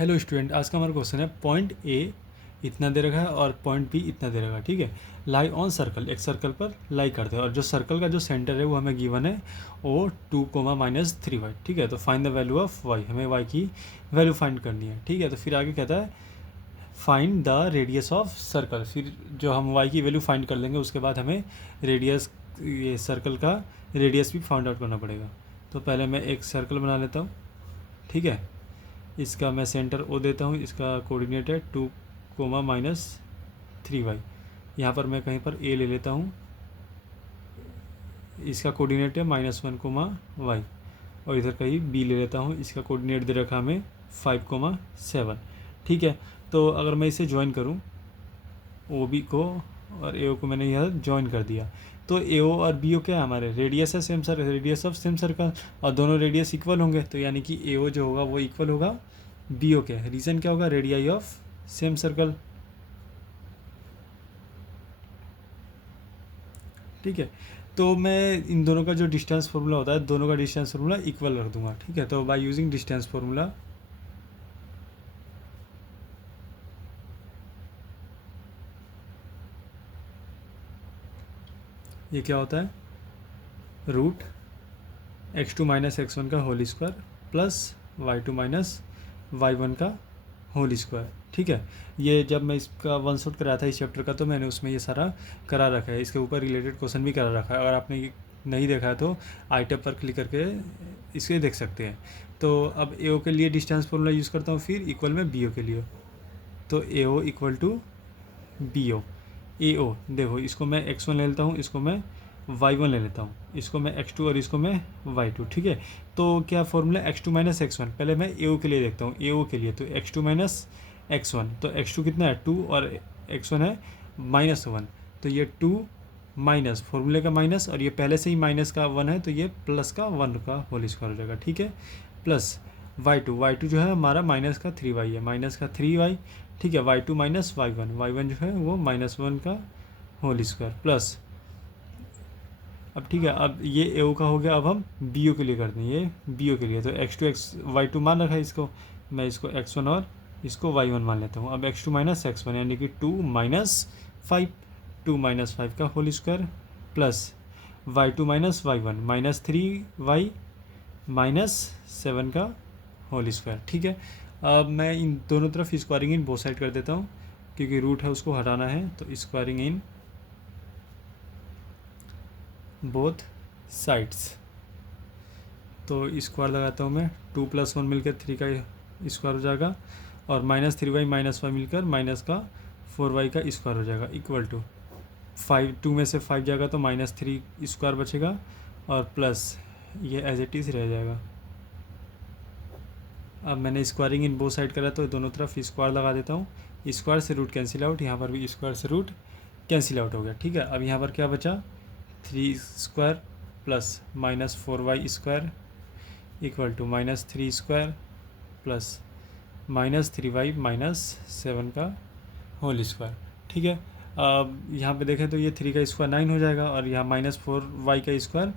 Hello student, आज का हमारा क्वेश्चन है पॉइंट ए इतना दे रखा है और पॉइंट बी इतना दे रखा है। ठीक है, लाई ऑन सर्कल, एक सर्कल पर लाई करते हैं और जो सर्कल का जो सेंटर है वो हमें गिवन है वो 2, -3y। ठीक है, तो find the value of y, हमें y की वैल्यू फाइंड करनी है। ठीक है, तो फिर आगे कहता है find the radius of circle. फिर जो हम y की वैल्यू फाइंड कर लेंगे उसके बाद हमें रेडियस, ये सर्कल का रेडियस भी फाइंड आउट करना पड़ेगा। तो पहले मैं एक सर्कल बना लेता हूँ। ठीक है, इसका मैं सेंटर ओ देता हूँ, इसका कोऑर्डिनेट है 2, -3y। यहाँ पर मैं कहीं पर ए ले लेता हूँ, इसका कोऑर्डिनेट है -1, और इधर कहीं बी ले लेता हूँ, इसका कोऑर्डिनेट दे रखा हमें 5, 7। ठीक है, तो अगर मैं इसे ज्वाइन करूँ ओ बी को और ए ओ को, मैंने यह ज्वाइन कर दिया, तो ए ओ और बी ओ क्या है, हमारे रेडियस है same circle, radius of same circle, और दोनों रेडियस इक्वल होंगे, तो यानी कि ए ओ जो होगा वो इक्वल होगा बी ओ के। रीज़न क्या होगा, रेडियाई ऑफ सेम सर्कल। ठीक है, तो मैं इन दोनों का जो डिस्टेंस फार्मूला होता है, दोनों का डिस्टेंस फार्मूला इक्वल रख दूंगा। ठीक है, तो बाय यूजिंग डिस्टेंस फार्मूला, ये क्या होता है, रूट x2 - x1 का whole square plus y2 - y1 का होल स्क्वायर। ठीक है, ये जब मैं इसका वन शॉट कराया था इस चैप्टर का, तो मैंने उसमें ये सारा करा रखा है, इसके ऊपर रिलेटेड क्वेश्चन भी करा रखा है। अगर आपने ये नहीं देखा है तो आई टैब पर क्लिक करके इसे देख सकते हैं। तो अब ए ओ के लिए डिस्टेंस फॉर्मूला यूज़ करता हूँ, फिर इक्वल में बी ओ के लिए, तो A O equal to B O. A O देखो, इसको मैं x1 ले लेता हूँ, इसको मैं y1 ले लेता हूँ, इसको मैं x2 और इसको मैं y2। ठीक है, तो क्या फॉर्मूला x2 - x1, पहले मैं ए ओ के लिए देखता हूँ, ए ओ के लिए तो x2 - x1, तो x2 कितना है 2 और x1 है -1, तो ये 2 माइनस फॉर्मूले का माइनस, और ये पहले से ही माइनस का 1 है तो ये प्लस का 1 का होल स्क्वायर हो जाएगा। ठीक है, प्लस y2 जो है हमारा माइनस का 3y है, माइनस का 3y। ठीक है, y2 - y1 जो है वो -1 का होल स्क्वायर प्लस, अब ठीक है, अब ये ए ओ का हो गया। अब हम बी ओ के लिए करते हैं, ये बी ओ के लिए, तो x2 y2 मान रखा है इसको, मैं इसको x1 और इसको y1 मान लेता हूँ। अब x2 - x1 यानी कि 2 - 5, 2 - 5 का whole square plus y2 - y1 -3y -7 का होल स्क्वायर। ठीक है, अब मैं इन दोनों तरफ स्क्वायरिंग इन बोथ साइड कर देता हूँ, क्योंकि रूट है उसको हटाना है, तो स्क्वायरिंग इन बोथ साइड्स। तो स्क्वायर लगाता हूँ मैं, 2 + 1 मिलकर 3 का स्क्वायर हो जाएगा, और -3y -y मिलकर माइनस का 4y का स्क्वायर हो जाएगा, इक्वल टू 5, 2 में से 5 जाएगा तो -3 स्क्वायर बचेगा, और प्लस ये एज इट इज़ रह जाएगा। अब मैंने स्क्वायरिंग इन बोथ साइड करा, तो दोनों तरफ स्क्वायर लगा देता हूँ, स्क्वायर से रूट कैंसिल आउट, यहाँ पर भी स्क्वायर से रूट कैंसिल आउट हो गया। ठीक है, अब यहाँ पर क्या बचा, 3 square plus -4y square equal to -3 square plus -3y -7 का होल स्क्वायर। ठीक है, अब यहाँ पे देखें तो ये 3 का स्क्वायर 9 हो जाएगा, और यहाँ -4y का स्क्वायर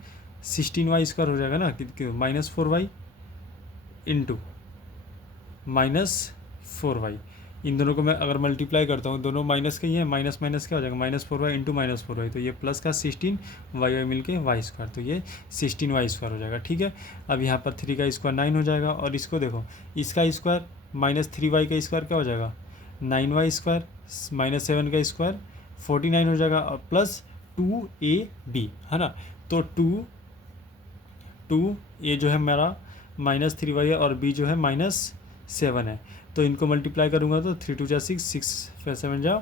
16y स्क्वायर हो जाएगा ना, -4y इंटू -4y, इन दोनों को मैं अगर मल्टीप्लाई करता हूँ, दोनों माइनस के ही हैं, माइनस माइनस क्या हो जाएगा, -4y इंटू -4y, तो ये प्लस का 16y मिल के वाई स्क्वायर, तो ये 16y स्क्वायर हो जाएगा। ठीक है, अब यहाँ पर 3 का स्क्वायर 9 हो जाएगा, और इसको देखो, इसका स्क्वायर -3y का स्क्वायर क्या हो जाएगा, 9y स्क्वायर, -7 का स्क्वायर 49 हो जाएगा, और प्लस 2ab है ना, तो 2a जो है मेरा -3y है, और b जो है -7 है, तो इनको मल्टीप्लाई करूँगा तो 3 2 जा 6, 6 7 जा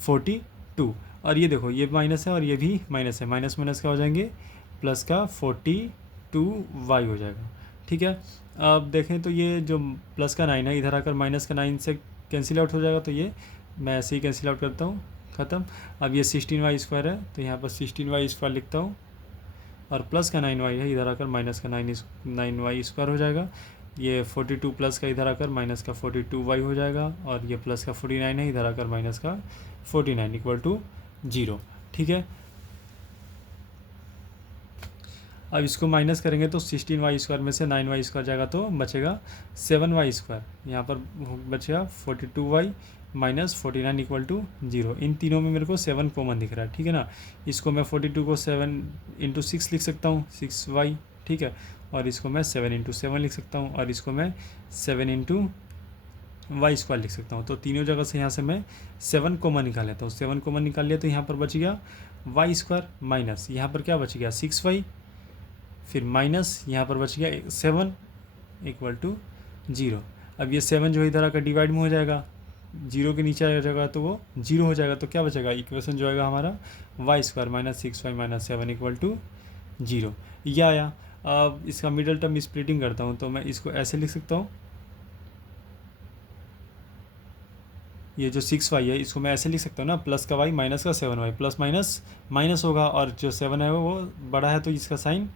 42, और ये देखो ये माइनस है और ये भी माइनस है, माइनस माइनस क्या हो जाएंगे, प्लस का 42y हो जाएगा। ठीक है, अब देखें तो ये जो प्लस का 9 है, इधर आकर माइनस का 9 से कैंसिल आउट हो जाएगा, तो ये मैं ऐसे ही कैंसिल आउट करता हूँ, ख़त्म। अब ये 16y स्क्वायर है, तो यहाँ पर 16y स्क्वायर लिखता हूँ, और प्लस का 9y है, इधर आकर माइनस का 9y स्क्वायर हो जाएगा, ये 42 प्लस का इधर आकर माइनस का 42y हो जाएगा, और ये प्लस का 49 है, इधर आकर माइनस का 49 इक्वल टू 0। ठीक है, अब इसको माइनस करेंगे तो 16y² में से 9y² जाएगा तो बचेगा 7y²। यहाँ पर बचेगा 42y माइनस 49 इक्वल टू 0। इन तीनों में मेरे को 7 कॉमन दिख रहा है, ठीक है ना। इसको मैं 42 को 7 इंटू 6 लिख सकता हूँ, 6y, ठीक है। और इसको मैं 7 इंटू 7 लिख सकता हूँ, और इसको मैं 7 इंटू y² लिख सकता हूँ। तो तीनों जगह से यहाँ से मैं 7 कॉमन निकाल लेता हूँ। 7 कॉमन निकाल लिया तो यहाँ पर बच गया y² माइनस यहाँ पर क्या बच गया 6y, फिर माइनस यहाँ पर बच गया 7 इक्वल टू 0। अब ये 7 जो इधर आकर डिवाइड में हो जाएगा, 0 के नीचे आ जाएगा तो वो 0 हो जाएगा। तो क्या बचेगा, इक्वेशन जो आएगा हमारा y² minus 6y minus 7 equal to 0, यह आया। अब इसका मिडल टर्म स्प्लिटिंग करता हूँ तो मैं इसको ऐसे लिख सकता हूँ, ये जो 6y है इसको मैं ऐसे लिख सकता हूँ ना, प्लस का y माइनस का 7y, प्लस माइनस माइनस होगा, और जो 7 है वो बड़ा है तो इसका साइन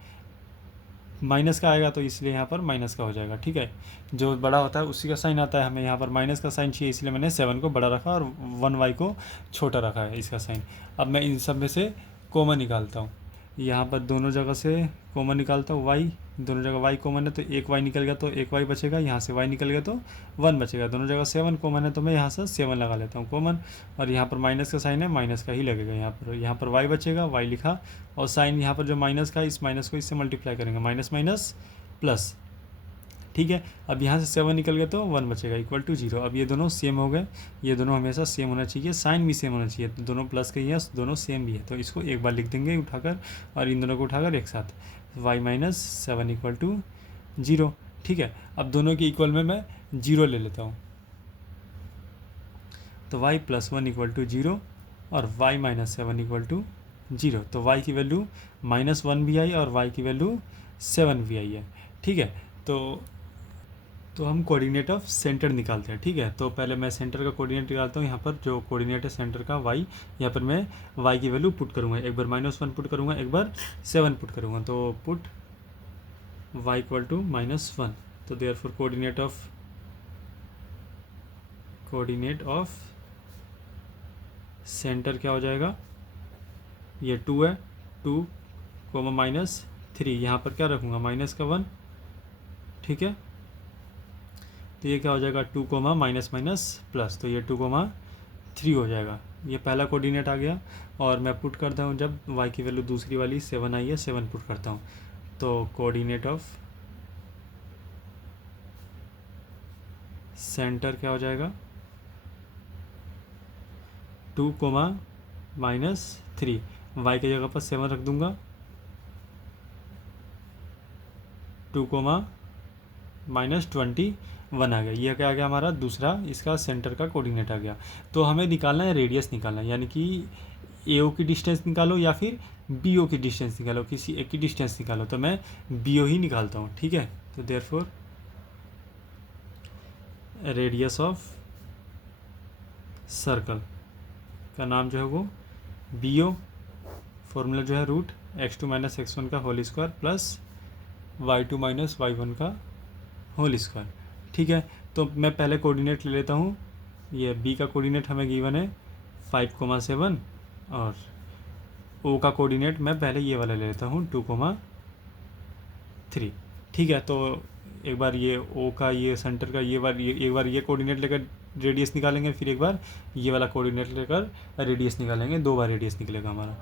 माइनस का आएगा, तो इसलिए यहाँ पर माइनस का हो जाएगा, ठीक है। जो बड़ा होता है उसी का साइन आता है, हमें यहाँ पर माइनस का साइन चाहिए, इसलिए मैंने 7 को बड़ा रखा और 1y को छोटा रखा है इसका साइन। अब मैं इन सब में से कॉमन निकालता हूँ, यहाँ पर दोनों जगह से कॉमन निकालता हूँ। y दोनों जगह y कॉमन है तो एक y निकल गया तो एक y बचेगा, यहाँ से y निकल गया तो 1 बचेगा। दोनों जगह 7 कॉमन है तो मैं यहाँ से 7 लगा लेता हूँ कॉमन, और यहाँ पर माइनस का साइन है माइनस का ही लगेगा यहाँ पर y बचेगा, y लिखा, और साइन यहाँ पर जो माइनस का है इस माइनस को इससे मल्टीप्लाई करेंगे, माइनस माइनस प्लस, ठीक है। अब यहाँ से 7 निकल गया तो 1 बचेगा इक्वल टू 0। अब ये दोनों सेम हो गए, ये दोनों हमेशा सेम होना चाहिए, साइन भी सेम होना चाहिए, तो दोनों प्लस के ही है, दोनों सेम भी है, तो इसको एक बार लिख देंगे उठाकर, और इन दोनों को उठाकर एक साथ, y माइनस 7 इक्वल टू 0, ठीक है। अब दोनों के इक्वल में मैं 0 ले लेता हूँ, तो y प्लस 1 इक्वल टू 0 और y माइनस 7 इक्वल टू 0। तो y की वैल्यू -1 भी आई और y की वैल्यू 7 भी आई है, ठीक है। तो हम कोऑर्डिनेट ऑफ सेंटर निकालते हैं, ठीक है। तो पहले मैं सेंटर का कोऑर्डिनेट निकालता हूँ। यहाँ पर जो कोऑर्डिनेट है सेंटर का y, यहाँ पर मैं y की वैल्यू पुट करूँगा, एक बार -1 पुट करूँगा, एक बार 7 पुट करूँगा, तो पुट y इक्वल टू -1। तो देयरफॉर कोऑर्डिनेट ऑफ सेंटर क्या हो जाएगा, ये 2 है, 2 -3, यहाँ पर क्या रखूँगा -1, ठीक है। तो ये क्या हो जाएगा 2 माइनस माइनस प्लस, तो ये 2 3 हो जाएगा। ये पहला कोऑर्डिनेट आ गया, और मैं पुट करता हूँ जब y की वैल्यू दूसरी वाली 7 आई है, 7 पुट करता हूँ, तो कोऑर्डिनेट ऑफ सेंटर क्या हो जाएगा 2 -3, y की जगह पर 7 रख दूंगा, 2 -21 आ गया। ये क्या आ गया हमारा दूसरा इसका सेंटर का कोऑर्डिनेट आ गया। तो हमें निकालना है रेडियस निकालना है, यानी कि AO की डिस्टेंस निकालो या फिर BO की डिस्टेंस निकालो, किसी एक की डिस्टेंस निकालो, तो मैं BO ही निकालता हूँ, ठीक है। तो देयरफॉर रेडियस ऑफ सर्कल का नाम जो है वो BO, फॉर्मूला जो है √(x2 - x1) का whole square plus y2 - y1 का होल स्क्वायर, ठीक है। तो मैं पहले कोऑर्डिनेट ले लेता हूँ, ये B का कोऑर्डिनेट हमें गिवन है 5,7, और O का कोऑर्डिनेट मैं पहले ये वाला ले लेता हूँ 2,3, ठीक है। तो एक बार ये O का ये सेंटर का एक बार ये कोऑर्डिनेट लेकर रेडियस निकालेंगे, फिर एक बार ये वाला कोऑर्डिनेट लेकर रेडियस निकालेंगे, 2 बार रेडियस निकलेगा हमारा।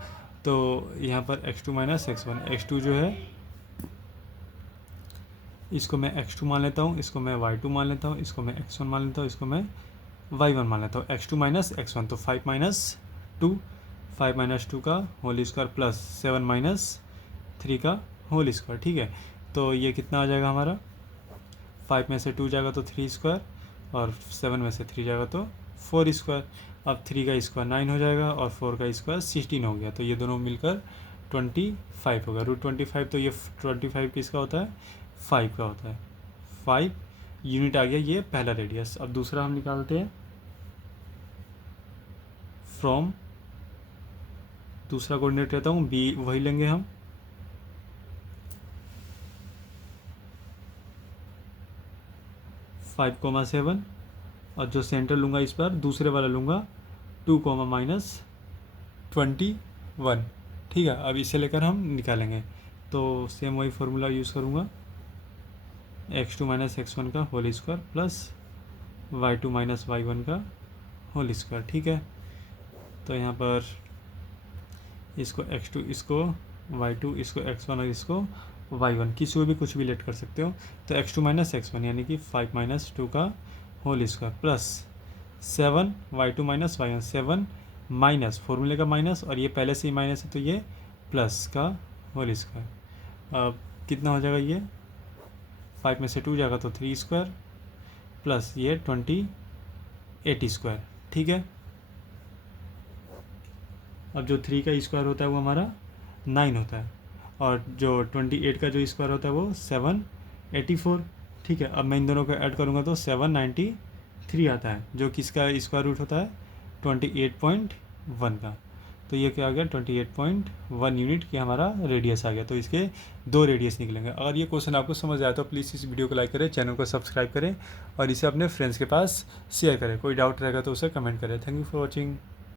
तो यहाँ पर x2 - x1, x2 जो है इसको मैं x2 मान लेता हूँ, इसको मैं y2 मान लेता हूँ, इसको मैं x1 मान लेता हूँ, इसको मैं y1 मान लेता हूँ। x2 - x1 तो 5 - 2 का होल स्क्वायर प्लस 7 - 3 का होल स्क्वायर, ठीक है। तो ये कितना आ जाएगा हमारा, 5 में से 2 जाएगा तो 3 स्क्वायर, और 7 में से 3 जाएगा तो 4 स्क्वायर। अब 3 का स्क्वायर 9 हो जाएगा, और 4 का स्क्वायर 16 हो गया, तो ये दोनों मिलकर 25 होगा। √25, तो ये 25 किसका होता है 5 का होता है, 5 यूनिट आ गया ये पहला रेडियस। अब दूसरा हम निकालते हैं फ्रॉम, दूसरा कोऑर्डिनेट रहता हूँ B, वही लेंगे हम 5,7, और जो सेंटर लूँगा इस बार दूसरे वाला लूँगा 2, -21, ठीक है। अब इसे लेकर हम निकालेंगे, तो सेम वही फार्मूला यूज़ करूँगा, x2 माइनस x1 का whole square plus y2 minus y1 का होल स्क्वायर। ठीक है, तो यहाँ पर इसको x2, इसको y2, इसको x1 और इसको y1, किसी को भी कुछ भी लेट कर सकते हो। तो x2 माइनस x1 यानी कि 5 माइनस 2 का whole square plus 7 y2 minus y1, 7 minus फॉर्मूले का माइनस और ये पहले से ही माइनस है तो ये प्लस का होल स्क्वायर। अब कितना हो जाएगा, ये 5 में से 2 जाएगा तो 3 स्क्वायर प्लस ये 28 स्क्वायर। ठीक है, अब जो 3 का स्क्वायर होता है वो हमारा 9 होता है और जो 28 का जो स्क्वायर होता है वो 784। ठीक है, अब मैं इन दोनों को ऐड करूँगा तो 793 आता है, जो किसका स्क्वायर रूट होता है 28.1 का। तो ये क्या आ गया 28.1 यूनिट की हमारा रेडियस आ गया। तो इसके 2 रेडियस निकलेंगे। अगर ये क्वेश्चन आपको समझ आया तो प्लीज़ इस वीडियो को लाइक करें, चैनल को सब्सक्राइब करें और इसे अपने फ्रेंड्स के पास शेयर करें। कोई डाउट रहेगा तो उसे कमेंट करें। Thank you for watching.